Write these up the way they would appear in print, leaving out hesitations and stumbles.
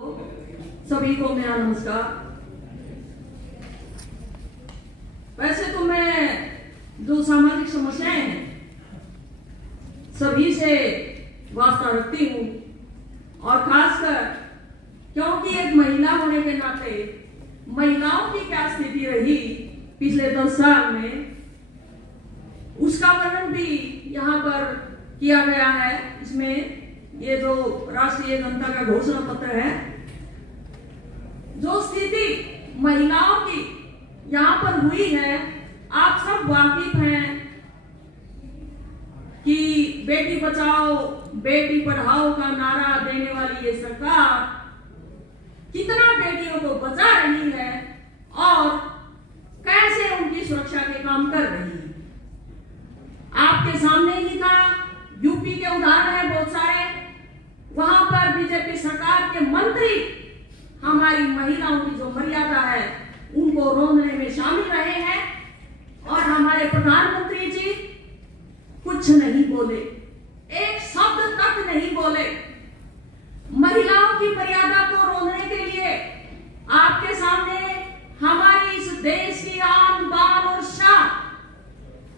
सभी को मेरा नमस्कार। वैसे तो मैं जो सामाजिक समस्याएं हैं सभी से वास्ता रखती हूँ, और खासकर क्योंकि एक महिला होने के नाते महिलाओं की क्या स्थिति रही पिछले 10 साल में, उसका वर्णन भी यहाँ पर किया गया है। इसमें ये जो राष्ट्रीय जनता का घोषणा पत्र है, जो स्थिति महिलाओं की यहाँ पर हुई है, आप सब वाकिफ हैं कि बेटी बचाओ बेटी पढ़ाओ का नारा देने वाली ये सरकार कितना बेटियों को बचा रही है और कैसे उनकी सुरक्षा के काम कर रही है। आपके सामने ही था, यूपी के उदाहरण है बहुत सारे। वहां पर बीजेपी सरकार के मंत्री हमारी महिलाओं की जो मर्यादा है उनको रोकने में शामिल रहे हैं, और हमारे प्रधानमंत्री जी कुछ नहीं बोले, एक शब्द तक नहीं बोले। महिलाओं की मर्यादा को रोकने के लिए आपके सामने हमारी इस देश की आन बान और शान,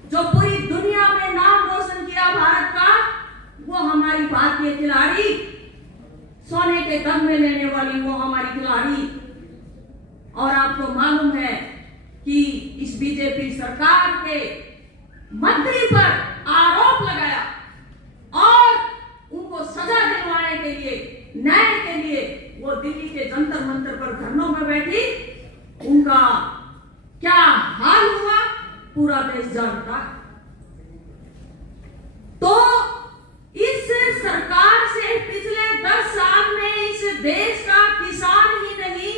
जो पूरी दुनिया में नाम रोशन किया भारत का, वो हमारी भारतीय खिलाड़ी, सोने के दम में लेने वाली वो हमारी खिलाड़ी। और आपको मालूम है कि इस बीजेपी सरकार के मंत्री पर आरोप लगाया और उनको सजा दिलवाने के लिए, न्याय के लिए वो दिल्ली के जंतर मंतर पर धरनों में बैठी। उनका क्या हाल हुआ पूरा देश जानता है। तो इस सरकार से पिछले 10 साल में इस देश का किसान ही नहीं,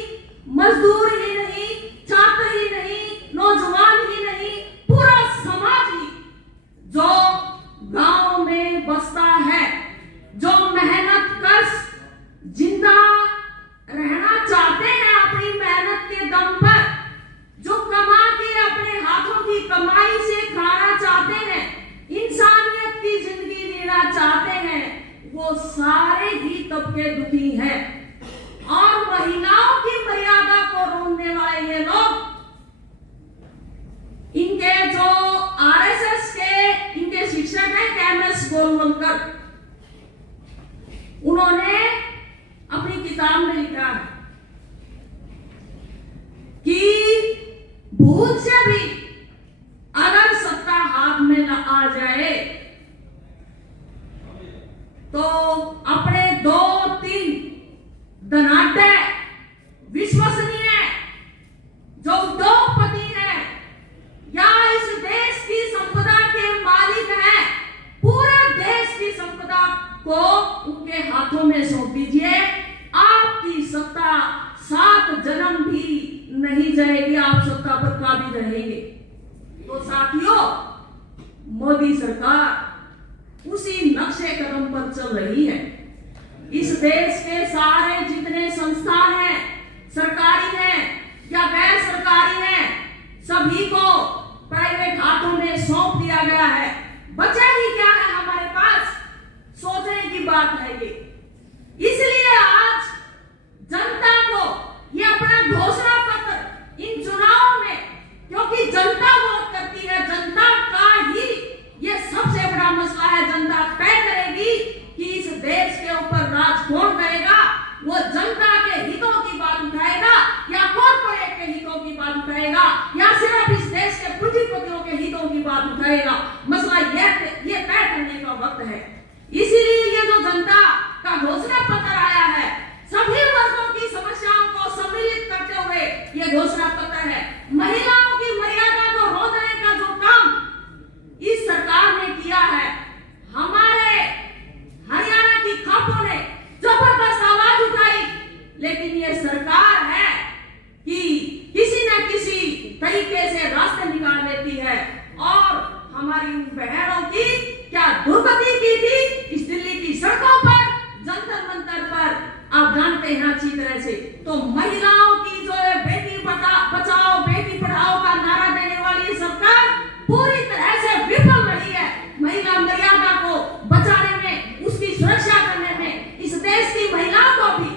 मजदूर ही नहीं, छात्र ही नहीं, नौजवान ही नहीं, पूरा समाज ही जो गांव में बसता है, जो मेहनत कश जिंदा रहना चाहते हैं अपनी मेहनत के दम पर, जो कमा के अपने हाथों की कमाई से खाना चाहते हैं, इंसानियत की जिंदगी जीना चाहते हैं, वो सारे ही तबके दुखी हैं। और महिलाओं की मर्यादा को रोकने वाले ये लोग, इनके जो आरएसएस के इनके शिक्षक हैं एमएस गोलवलकर, उन्होंने अपनी किताब में लिखा है कि भूल से भी अगर सत्ता हाथ में न आ जाए तो अपने 2-3 धनाढ्य विश्वसनीय जो उद्योगपति है या इस देश की संपदा के मालिक है, पूरे देश की संपदा को उनके हाथों में सौंप दीजिए। आपकी सत्ता 7 जन्म भी नहीं जाएगी, आप सत्ता पर काबिज रहेंगे। तो साथियों, मोदी सरकार उसी नक्शे कदम पर चल रही है। इस देश के सारे जितने संस्थान हैं, सरकारी हैं या गैर सरकारी हैं, सभी को प्राइवेट हाथों में सौंप दिया गया है। बचा ही क्या है हमारे पास, सोचने की बात है ये। इसलिए आज जनता को ये अपना घोषणा पत्र इन चुनाव में, क्योंकि जनता वोट करती है, जनता का ही ये सबसे बड़ा मसला है। जनता तय करेगी कि इस देश के ऊपर राज कौन करेगा। वो जनता के हितों की बात उठाएगा या कॉर्पोरेट के हितों की बात उठाएगा या सिर्फ इस देश के पूंजीपतियों के हितों की बात उठाएगा। मसला ये तय करने का वक्त है। इसीलिए ये जो जनता का घोषणा पत्र आया है, सभी वर्गों की समस्याओं को सम्मिलित करते हुए ये घोषणा पत्र है। महिलाओं की मर्यादा को रोकने का जो काम इस सरकार ने किया है, हमारे हरियाणा की खापों ने जबरदस्त आवाज उठाई, लेकिन ये सरकार है कि किसी न किसी तरीके से रास्ते निकाल लेती है। और हमारी उन बहनों की क्या दुर्गति की थी इस दिल्ली की सड़कों पर, जंतर मंतर पर, आप जानते हैं अच्छी तरह से। तो महिलाओं की जो है बेटी बचाओ बेटी पढ़ाओ का नारा देने वाली सरकार पूरी तरह से विफल रही है। महिला मर्यादा को बचाने में, उसकी सुरक्षा करने में, इस देश की महिलाओं को भी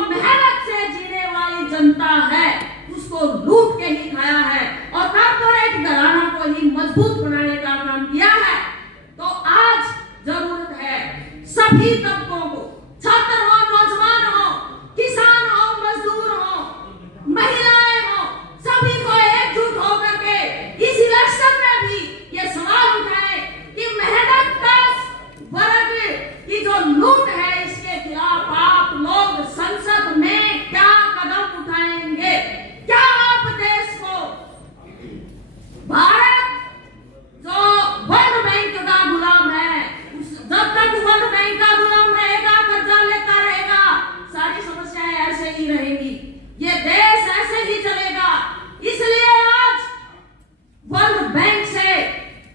मेहनत से जीने वाली जनता है उसको लूट के ही खाया है और कॉर्पोरेट घराना को ही मजबूत बनाने का काम किया है। तो आज जरूरत है सभी तबकों को, छात्र हो, नौजवान हो, किसान हो, मजदूर हो, महिलाएं हो, सभी को एकजुट होकर के इस इलेक्शन में भी ये सवाल उठाए कि मेहनत कश वर्ग की जो लूट है इसके खिलाफ आप लोग संसद में क्या कदम उठाएंगे? क्या आप देश को भारत जो वर्ल्ड बैंक का गुलाम है, जब तक वर्ल्ड बैंक का गुलाम रहेगा, कर्जा लेता रहेगा, सारी समस्याएं ऐसे ही रहेंगी, ये देश ऐसे ही चलेगा। इसलिए आज वर्ल्ड बैंक से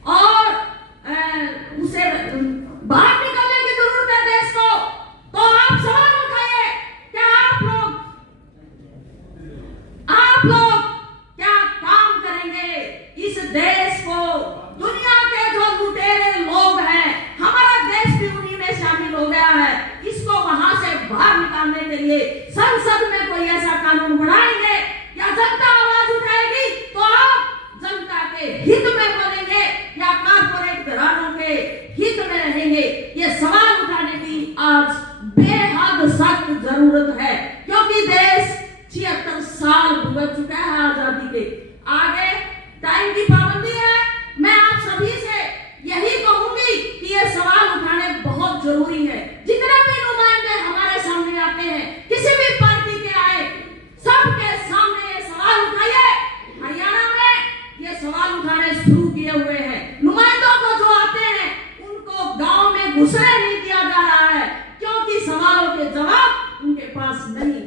और उसे बाहर निकलने की जरूरत है देश को। तो आप सवाल उठाइए, क्या आप लोग क्या काम करेंगे इस देश को? दुनिया के जो लुटेरे लोग हैं, हमारा देश भी उन्हीं में शामिल हो गया है, इसको वहां से बाहर निकालने के लिए संसद में कोई ऐसा कानून बनाएंगे या जनता आवाज उठाएगी तो आप जनता के हित में बोलेंगे या कॉर्पोरेट घरानों के हित में रहेंगे? ये सवाल उठाने की आज बेहद सख्त जरूरत है, क्योंकि देश 76 साल भुगत चुका है आजादी के। आगे टाइम की पाबंदी है, मैं आप सभी से यही कहूंगी कि ये सवाल उठाने बहुत जरूरी है। जितने भी नुमाइंदे हमारे सामने आते हैं, किसी भी पार्टी के आए, सबके सामने ये सवाल उठाइए। हरियाणा में ये सवाल उठाने शुरू किए हुए हैं। नुमाइंदों को जो आते हैं उनको गांव में घुसने नहीं दिया जा रहा है, क्योंकि सवालों के जवाब उनके पास नहीं